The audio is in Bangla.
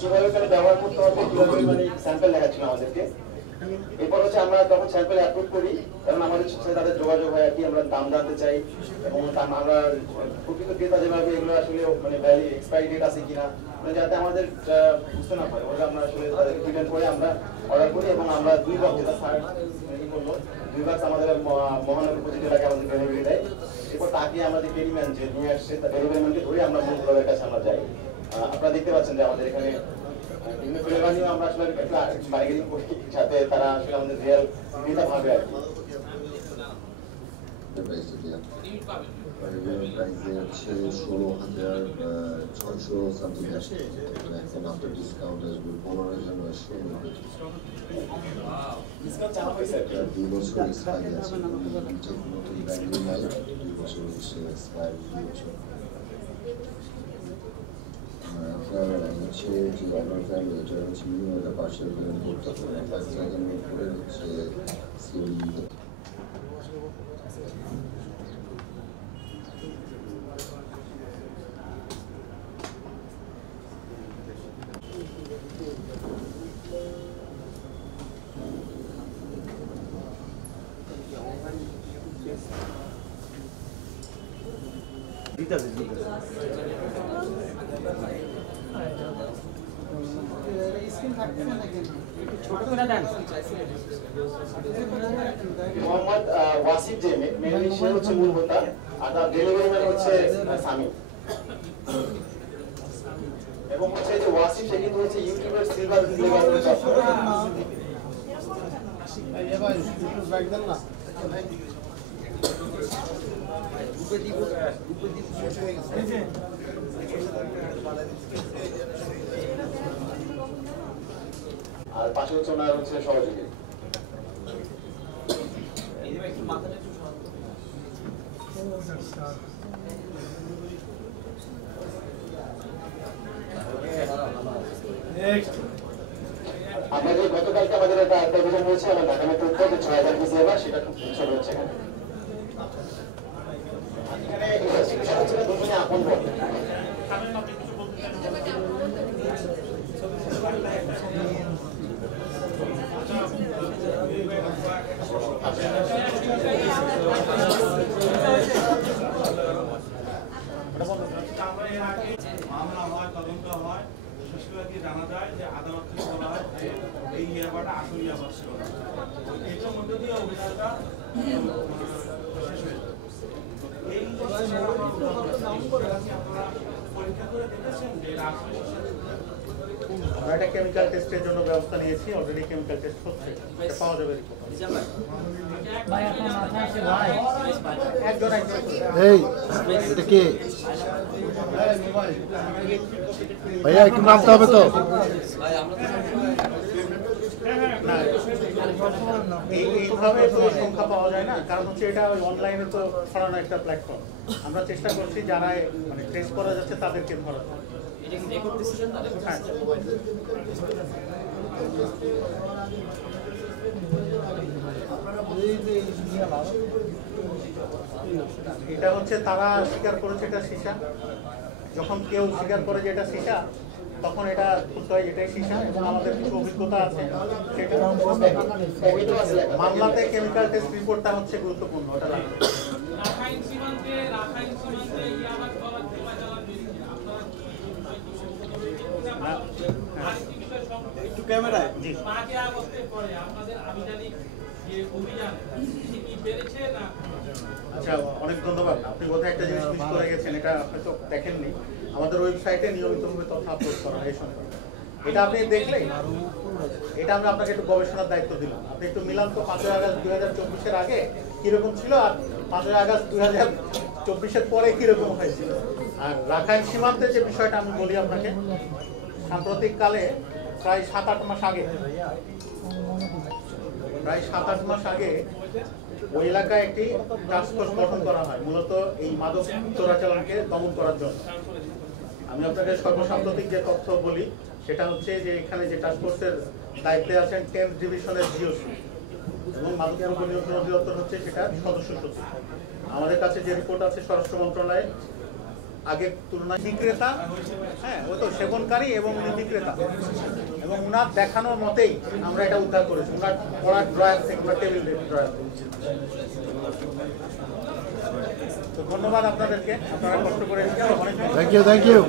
কিভাবে করে ব্যবহার করতে হবে, কিভাবে মানে স্যাম্পল দেখাচ্ছিল আমাদেরকে। এরপর হচ্ছে আমরা যখন স্যাম্পল অ্যাপ্রুভ করি তখন আমাদের সাথে তাদের যোগাযোগ হয় আর কি, আমরা দাম জানতে চাই এবং আমরা প্রকৃত ক্রেতা যেভাবে এগুলো আসলে মানে ভ্যালি এক্সপায়ারি ডেট আছে কিনা, মানে যাতে আমাদের বুঝতে না পারে ওটা আমরা আসলে তাদেরকে ডিপেন্ড করে আমরা অর্ডার করি এবং আমরা 2 বক্স যেটা স্যার বললো 2 বক্স আমাদের মহানগর প্রতিটি এলাকায় আমাদের ডেলিভারি দেয়। এরপর তাকে আমাদের ডেলিভারি ম্যান যে নিয়ে আসছে তার ডেলিভারি ম্যানকে ধরে আমরা মূল গ্রাহকের কাছে আমরা যাই। আপনারা দেখতে পাচ্ছেন যে আমাদের এখানে বিভিন্ন ফ্লেভার নিয়ে আমরা আসলে একটা বার্গেনিং করি, যাতে তারা আসলে আমাদের রিয়েল ক্রেতা ভাবে আর কি। হচ্ছে 16,600 সামথিং আসছে, এখন আফটার ডিসকাউন্ট আসবে 15,900। 2 বছর এক্সপায়ারি আছে, নতুন ব্র্যান্ড নাই, 2 বছর হচ্ছে এক্সপায়ারি, 2 বছর। আপনার হচ্ছে যে অর্ডার ভ্যালু এটা হচ্ছে মিনিমাম একটা পার্সেল পেমেন্ট করতে হবে, 5,000 করে হচ্ছে সিওডি দিতে হবে। মোহাম্মদ ওয়াসিফ যে মেনলি সে হচ্ছে মূল হোতা, আর তার ডেলিভারি ম্যান হচ্ছে সামি। এবং হচ্ছে যে ওয়াসিফ সে কিন্তু হচ্ছে ইউটিউবের সিলভার ফ্লেভার আর পাশে হচ্ছে ওনার হচ্ছে সহযোগী। আমাদের গতকালকে আমাদের একটা অভিযান হয়েছে, আমার ঢাকা মেট্রো উত্তর 6,000 পিস এবার সেটা খুব ছোট হচ্ছে এখানে। এখানে দুজনে আপন বল মামলা হয়, তদন্ত হয়, বিশেষ করে কি জানা যায় যে আদালত থেকে বলা হয় যে এই ইয়াবাটা আসল ইয়াবা ছিল না, এটার মধ্যে দিয়ে অভিযানটা শেষ হয়ে যায়। এই আপনারা পরীক্ষা করে দেখেছেন যে এটা আসলে আমরা একটা কেমিক্যাল টেস্টের জন্য ব্যবস্থা নিয়েছি, অলরেডি কেমিক্যাল টেস্ট হচ্ছে, এটা পাওয়া যাবে রিপোর্ট। এই এটা কি ভাইয়া একটু নামতে হবে তো। এইভাবে তো সংখ্যা পাওয়া যায় না, কারণ হচ্ছে এটা ওই অনলাইনে তো ছড়ানো একটা প্ল্যাটফর্ম। আমরা চেষ্টা করছি যারা মানে টেস্ট করা যাচ্ছে তাদেরকে ধরা যায়। এটা হচ্ছে তারা স্বীকার করেছে এটা সীসা। যখন কেউ স্বীকার করে যে এটা সীসা, তখন এটা বুঝতে হয় এটাই সীসা এবং আমাদের কিছু অভিজ্ঞতা আছে সেটা। মামলাতে কেমিক্যাল টেস্ট রিপোর্টটা হচ্ছে গুরুত্বপূর্ণ। ওটা একটু ক্যামেরায় জি। আচ্ছা, অনেক ধন্যবাদ। আপনি বোধহয় একটা জিনিস মিস করে গেছেন, এটা হয়তো দেখেননি। আমাদের ওয়েবসাইটে নিয়মিতভাবে তথ্য আপলোড করা হয় এই সম্পর্কে। এটা আপনি দেখলেই, এটা আমরা আপনাকে একটু গবেষণার দায়িত্ব দিলাম। আপনি একটু মিলান তো 5ই আগস্ট 2024-এর আগে কিরকম ছিল আর 5ই আগস্ট 2024-এর পরে কিরকম হয়েছিল। আর রাখাইন সীমান্তে যে বিষয়টা আমি বলি আপনাকে, সাম্প্রতিককালে প্রায় 7-8 মাস আগে প্রায় 7-8 মাস আগে ওই এলাকায় একটি টাস্ক ফোর্স গঠন করা হয় মূলত এই মাদক চোরাচালানকে দমন করার জন্য। আমি আপনাকে সর্বসাম্প্রতিক যে তথ্য বলি সেটা হচ্ছে যে এখানে যে টাস্ক ফোর্সের দায়িত্বে আছেন 10th ডিভিশনের জিওসি এবং মাদক দ্রব্য নিয়ন্ত্রণ অধিদপ্তর হচ্ছে সেটা সদস্য সচিব। আমাদের কাছে যে রিপোর্ট আছে স্বরাষ্ট্র মন্ত্রণালয়ে আগের তুলনায় বিক্রেতা, হ্যাঁ ও তো সেবনকারী এবং উনি বিক্রেতা, এবং উনার দেখানোর মতেই আমরা এটা উদ্ধার করেছি। উনার পড়ার ড্রয়ার থেকে, উনার টেবিল ড্রয়ার। তো ধন্যবাদ আপনাদেরকে, আপনারা কষ্ট করে এসেছেন। Thank you